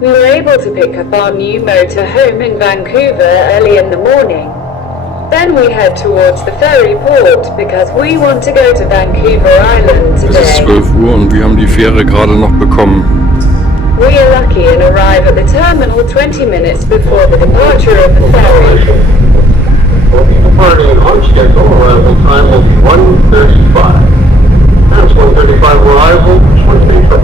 We were able to pick up our new motor home in Vancouver early in the morning. Then we head towards the ferry port because we want to go to Vancouver Island today. Es ist 12 Uhr und wir haben die Fähre gerade noch bekommen. We are lucky and arrive at the terminal 20 minutes before the departure of the ferry. Departing on schedule, arrival time will be 1:35. That's 1:35 arrival, 20:35.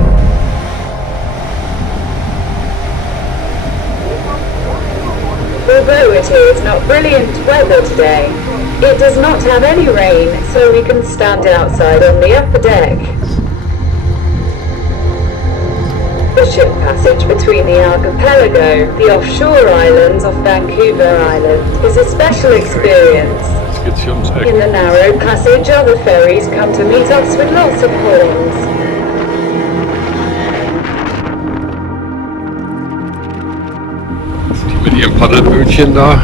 Although it is not brilliant weather today, it does not have any rain, so we can stand outside on the upper deck. The ship passage between the Archipelago, the offshore islands of Vancouver Island, is a special experience. Jetzt geht's hier ums Eck. In the narrow passage, other ferries come to meet us with lots of horns. Die mit ihrem Paddelbötchen da,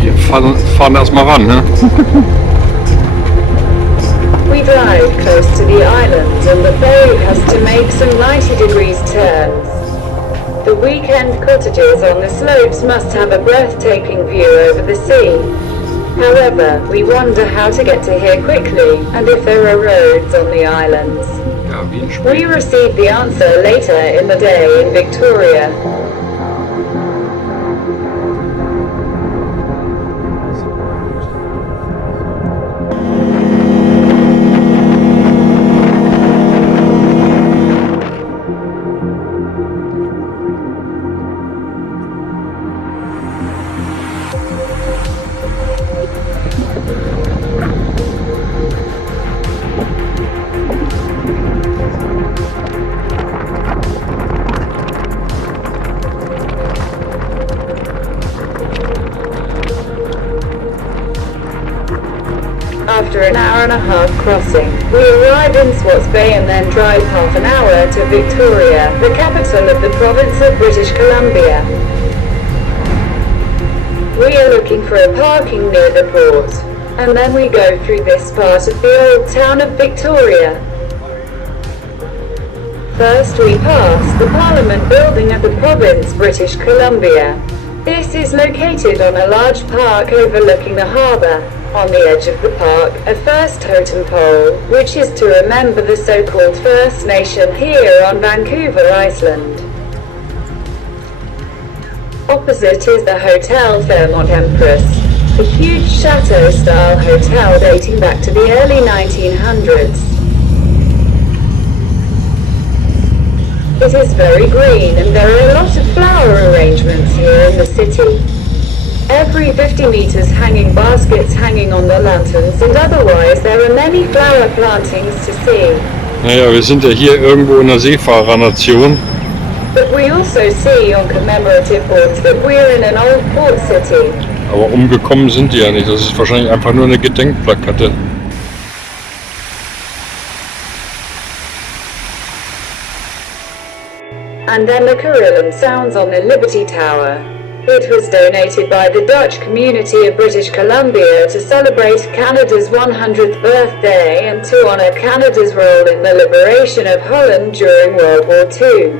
die fahren erstmal ran, ne? We drive close to the island and the ferry has to make some 90 degrees turns. The weekend cottages on the slopes must have a breathtaking view over the sea. However, we wonder how to get to here quickly and if there are roads on the islands. Ja, wie ein We Spiel. receive the answer later in the day in Victoria. After an hour and a half crossing, we arrive in Swartz Bay and then drive half an hour to Victoria, the capital of the province of British Columbia. We are looking for a parking near the port, and then we go through this part of the old town of Victoria. First we pass the Parliament building of the province British Columbia. This is located on a large park overlooking the harbour. On the edge of the park, a first totem pole, which is to remember the so-called First Nation here on Vancouver Island. Opposite is the Hotel Fairmont Empress, a huge chateau-style hotel dating back to the early 1900s. It is very green and there are a lot of flower arrangements here in the city. Every 50 meters hanging baskets hanging on the lanterns and otherwise there are many flower plantings to see. Naja, wir sind ja hier irgendwo in der Seefahrernation. But we also see on commemorative boards that we're in an old port city. Aber umgekommen sind die ja nicht. Das ist wahrscheinlich einfach nur eine Gedenkplakette. And then the carillon sounds on the Liberty Tower. It was donated by the Dutch community of British Columbia to celebrate Canada's 100th birthday and to honour Canada's role in the liberation of Holland during World War II.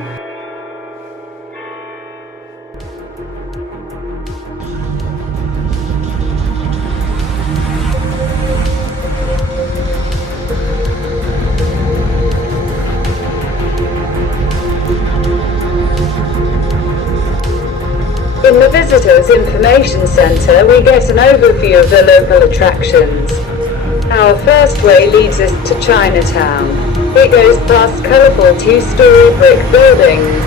In the Visitors Information Centre, we get an overview of the local attractions. Our first way leads us to Chinatown. It goes past colourful two-storey brick buildings,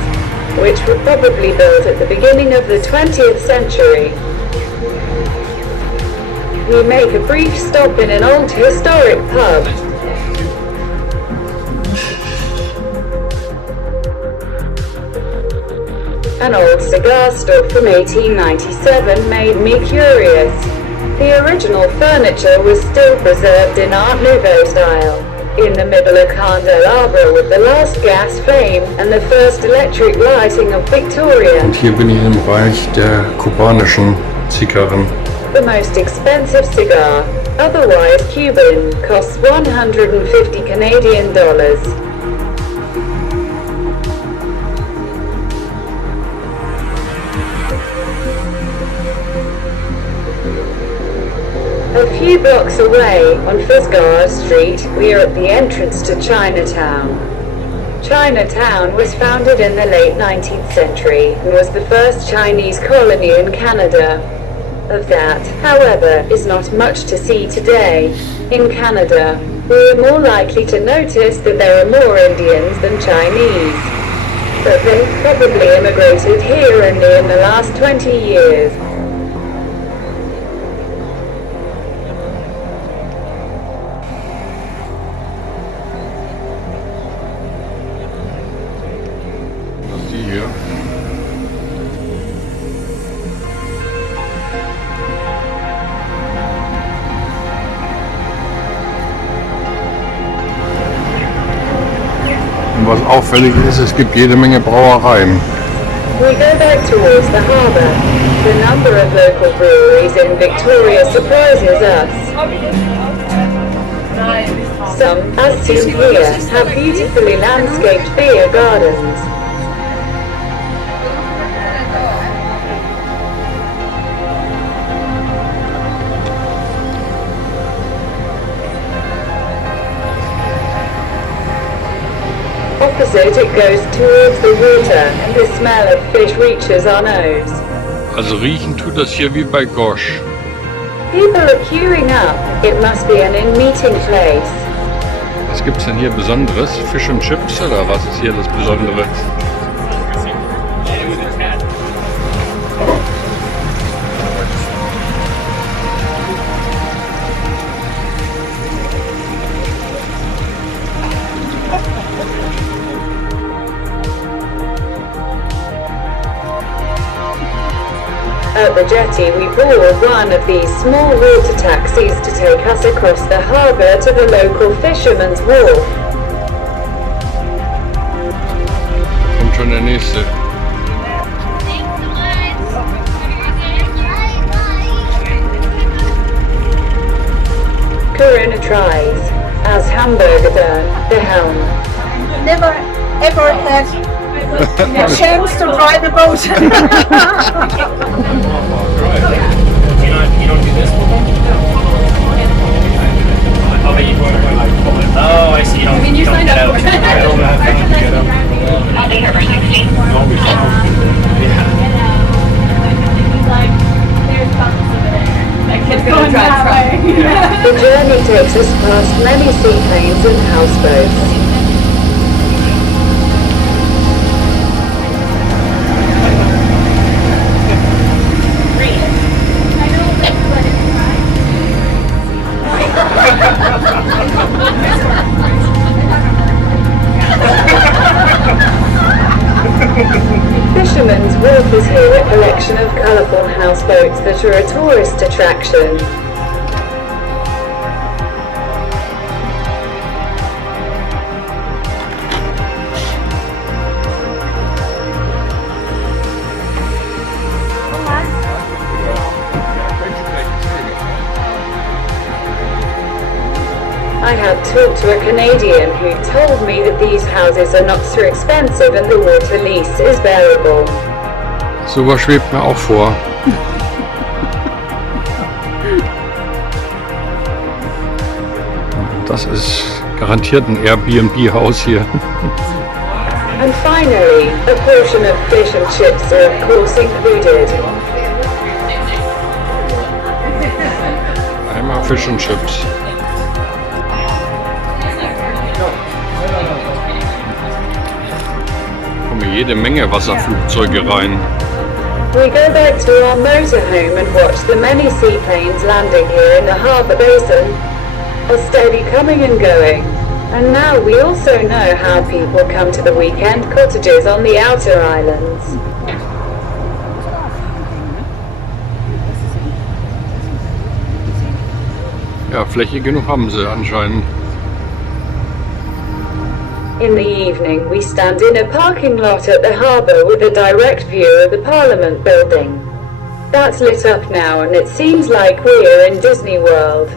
which were probably built at the beginning of the 20th century. We make a brief stop in an old historic pub. An old cigar store from 1897 made me curious. The original furniture was still preserved in Art Nouveau style. In the middle a candelabra with the last gas flame and the first electric lighting of Victoria. Und hier bin ich im Bereich der kubanischen Zigarren. The most expensive cigar, otherwise Cuban, costs 150 Canadian dollars. A few blocks away, on Fisgard Street, we are at the entrance to Chinatown. Chinatown was founded in the late 19th century and was the first Chinese colony in Canada. Of that, however, is not much to see today. In Canada, we are more likely to notice that there are more Indians than Chinese. But they probably immigrated here only in the last 20 years. Was ist die hier? Und was auffällig ist, es gibt jede Menge Brauereien. We go back towards the harbour. The number of local breweries in Victoria surprises us. Some, as seen here, have beautifully landscaped beer gardens. Opposite, it goes towards the water, and the smell of fish reaches our nose. Also riechen tut das hier wie bei Gosh. People are queuing up. It must be an in-meeting place. Was gibt's denn hier Besonderes? Fish und Chips oder was ist hier das Besondere? At the jetty, we board one of these small water taxis to take us across the harbour to the local fisherman's wharf. Kommt schon der nächste. Corona tries, as hamburger done, the helm. Never ever had a chance to try the boat. You don't do this with them? Oh, but oh, I see. You don't, I mean, you signed get up out. for it. I don't have time to get out. I'll be here for 16. Don't be fun. Yeah. That kid's gonna drive truck. The journey takes us past many seaplanes and houseboats. Fisherman's Wharf is here a collection of colourful houseboats that are a tourist attraction. I have talked to a Canadian who told me that these houses are not so expensive and the water lease is bearable. Sowas schwebt mir auch vor. Das ist garantiert ein Airbnb-Haus hier. And finally, a portion of fish and chips are of course included. Einmal Fish und Chips. Kommen jede Menge Wasserflugzeuge rein. We go back to our motorhome and watch the many seaplanes landing here in the harbour basin. A steady coming and going. And now we also know how people come to the weekend cottages on the outer islands. Ja, Fläche genug haben sie anscheinend. In the evening, we stand in a parking lot at the harbour with a direct view of the Parliament building. That's lit up now and it seems like we're in Disney World.